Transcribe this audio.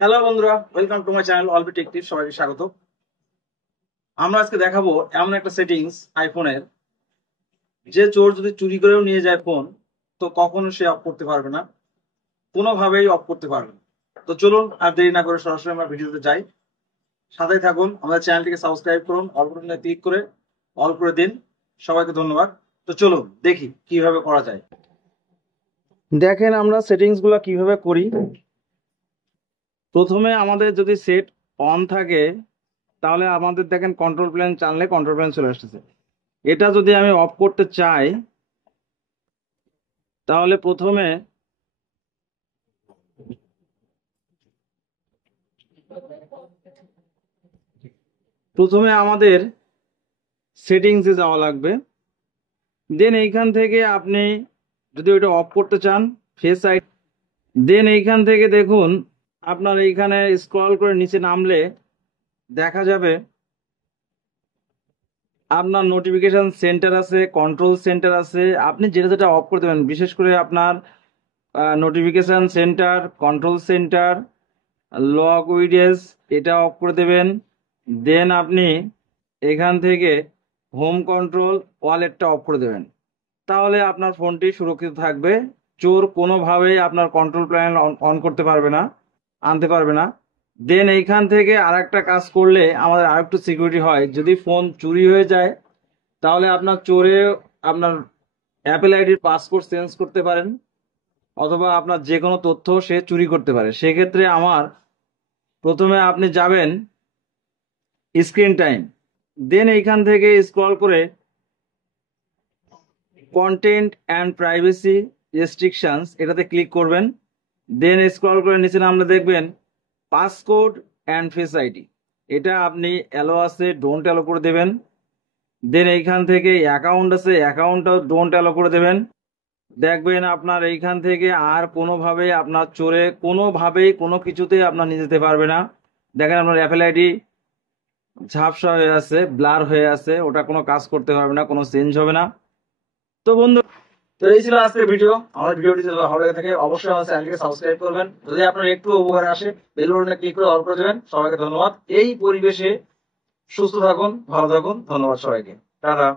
Hello বন্ধুরা, welcome to my channel অলবি tech tips. সবাইকে স্বাগত। আমরা আজকে দেখাবো এমন একটা সেটিংস আইফোনের, যে চোর যদি চুরি করেও নিয়ে যায় ফোন, তো কখনো সে অফ করতে পারবে না, কোনোভাবেই অফ করতে পারবে না। তো চলুন আর দেরি না করে সরাসরি আমরা ভিডিওতে যাই। সাথেই থাকুন, আমাদের চ্যানেলটিকে সাবস্ক্রাইব করুন, অল বাটনে ক্লিক করে অল করে দিন। সবাইকে ধন্যবাদ। তো চলুন দেখি কিভাবে করা যায়। দেখেন আমরা সেটিংস গুলা কিভাবে করি। প্রথমে আমাদের যদি সেট অন থাকে, তাহলে আমাদের দেখেন কন্ট্রোল প্ল্যান টানলে কন্ট্রোল প্ল্যান চলে আসতেছে। এটা যদি আমি অফ করতে চাই, তাহলে প্রথমে আমাদের সেটিংসে যাওয়া লাগবে। দেন এইখান থেকে আপনি যদি ওইটা অফ করতে চান, ফেস আইডি, দেন এইখান থেকে দেখুন আপনার এইখানে স্ক্রল করে নিচে নামলে দেখা যাবে আপনার নোটিফিকেশন সেন্টার আছে, কন্ট্রোল সেন্টার আছে। আপনি যেটা যেটা অফ করে দেবেন, বিশেষ করে আপনার notification centre, control centre, lock widgets, এটা অফ করে দেবেন। দেন আপনি এখান থেকে হোম কন্ট্রোল, ওয়ালেটটা অফ করে দেবেন। তাহলে আপনার ফোনটি সুরক্ষিত থাকবে, চোর কোনোভাবেই আপনার কন্ট্রোল প্যানেল অন করতে পারবে না, আনতে পারবে না। দেন এইখান থেকে আরেকটা কাজ করলে আমাদের আরেকটু সিকিউরিটি হয়। যদি ফোন চুরি হয়ে যায়, তাহলে আপনার চোরে আপনার অ্যাপেল আইডির পাসপোর্ট চেঞ্জ করতে পারেন, অথবা আপনার যে কোনো তথ্য সে চুরি করতে পারে। সেক্ষেত্রে প্রথমে আপনি যাবেন স্ক্রিন টাইম, দেন এইখান থেকে স্ক্রল করে কন্টেন্ট অ্যান্ড প্রাইভেসি রেস্ট্রিকশনস, এটাতে ক্লিক করবেন। দেন স্ক্রল করে নিচে নামলে দেখবেন পাসকোড অ্যান্ড ফেস আইডি, এটা আপনি অ্যালো আছে ডোন্ট অ্যালো করে দেবেন। দেন এইখান থেকে অ্যাকাউন্ট আছে, অ্যাকাউন্টটাও ডোন্ট অ্যালো করে দেবেন। দেখবেন আপনার এইখান থেকে আর কোনোভাবেই আপনার চোরে কোনোভাবেই কোনো কিছুতেই আপনার নিয়ে যেতে পারবে না। দেখেন আপনার অ্যাপেল আইডি ঝাপসা হয়ে আছে, ব্লার হয়ে আছে, ওটা কোনো কাজ করতে পারবে না, কোনো চেঞ্জ হবে না। তো বন্ধু, তো এই ছিল আজকের ভিডিও। আমার ভিডিওটি যদি ভালো লেগে থাকে অবশ্যই আমার চ্যানেলটিকে সাবস্ক্রাইব করবেন। যদি আপনার একটু উপকার আসে, বেল বাটনে ক্লিক করে অল করে দেবেন। সবাইকে ধন্যবাদ। এই পরিবেশে সুস্থ থাকুন, ভালো থাকুন। ধন্যবাদ সবাইকে। টাটা।